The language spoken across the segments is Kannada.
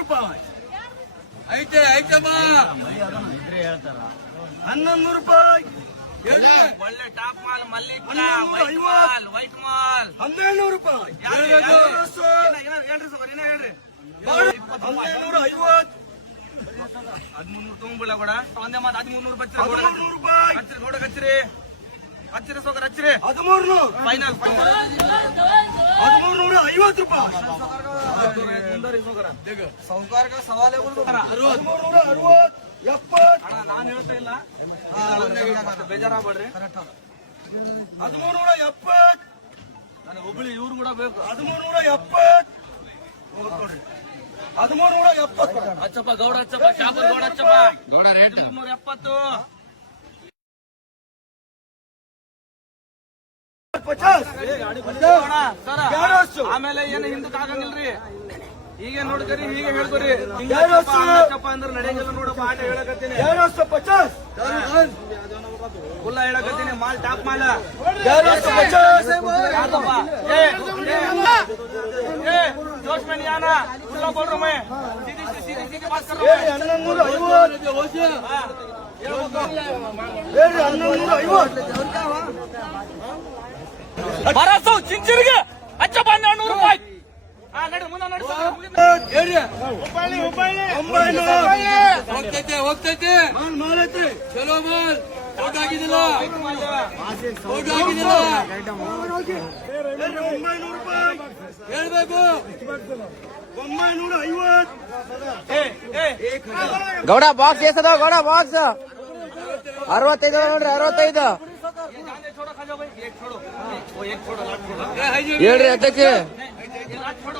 ರೂಪಾಯಿ ಐತೆ ಐತಮ್ಮ 1100 ರೂಪಾಯಿ ಒಳ್ಳೆ ಟಾಪ್ ಮಾಲ್ ಮಲ್ಲಿಕ್ ವೈಟ್ ಮಾಲ್ 1200 ರೂಪಾಯಿ ಹೇಳ್ರಿ 1250 1300 ತುಂಬುಳ ಕೂಡ ಒಂದೇ ಮಾತು 1300 ಬಚ್ಚರಿ 1300 ರೂಪಾಯಿ ಕಚ್ಚರಿ ಗೋಡ ಕಚ್ಚರಿ ಕಚ್ಚರಿ ಸೋಕರ್ ಹಚ್ಚಿರಿ 1300 ಫೈನಲ್ 1350 ರೂಪಾಯಿ ಸೌಕಾರ್ಗ ಸವಾಲೇ 1360 70 ಅಣ್ಣ ನಾನು ಹೇಳ್ತಾ ಇಲ್ಲ ಬೇಜಾರಾಗ್ಬೇಡ್ರಿ 1370 ನನಗೆ ಹುಬ್ಳಿ ಇವ್ರು ಕೂಡ ಬೇಕು 1370 1370 ಹಚ್ಚಪ್ಪ ಗೌಡ ಹಚ್ಚಪ್ಪ ಶಾಪುರ್ ಗೌಡ ಹಚ್ಚಪ್ಪ ಗೌಡ ರೇಟ್ 370 ಆಮೇಲೆ ಏನು ಹಿಂದಕ್ಕೆ ಆಗಂಗಿಲ್ರಿ ಹೀಗೆ ನೋಡ್ಕರಿ ಹೀಗೆ ಹೇಳ್ಕೊರಿ ಹಚ್ಚಪ್ಪ ಅಂದ್ರೆ ನಡೆಯಂಗಿಲ್ಲ ನೋಡಪ್ಪ ಆಟ ಹೇಳಕತ್ತೀನಿ 250 ಫುಲ್ಲ ಹೇಳಕತ್ತೀನಿ ಮಾಲ್ ಟಾಪ್ ಮಾಲ 250 जोश में नहीं आना खुला बोल रहा हूँ मैं सीधी बात कर रहा हूँ 1200 ಚಿಂಚಿರಿಗೆ ಅಚ್ಚಪ್ಪ 400 ರೂಪಾಯಿ ನಡಿ ಮುಂದೆ ನಡಿ ಹೋಗ್ತೈತೆ ಹೋಗ್ತೈತೆ ಚಲೋ ಮಾಲ್ ಹೋಗಾಗಿದಿಲ್ಲ ಹೋಗಾಗಿದಿಲ್ಲ 900 ರೂಪಾಯಿ ಹೇಳ್ಬೇಕು 950 ಗೌಡ ಬಾಕ್ಸ್ ಎಷ್ಟದ ಗೌಡ ಬಾಕ್ಸ್ 65 ನೋಡ್ರಿ 65 ಹೇಳ್ರಿ ಅದಕ್ಕೆ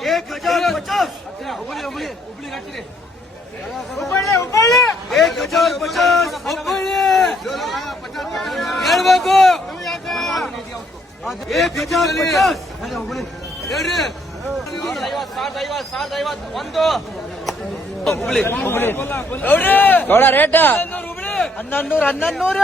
1050 ಹೇಳ್ಬೇಕು 1050 ಹೇಳ್ರಿ 1050 ಒಂದು ಗೌಡ್ರಿ ಗೌಡ ರೇಟ್ ಹುಬ್ಳಿ 1100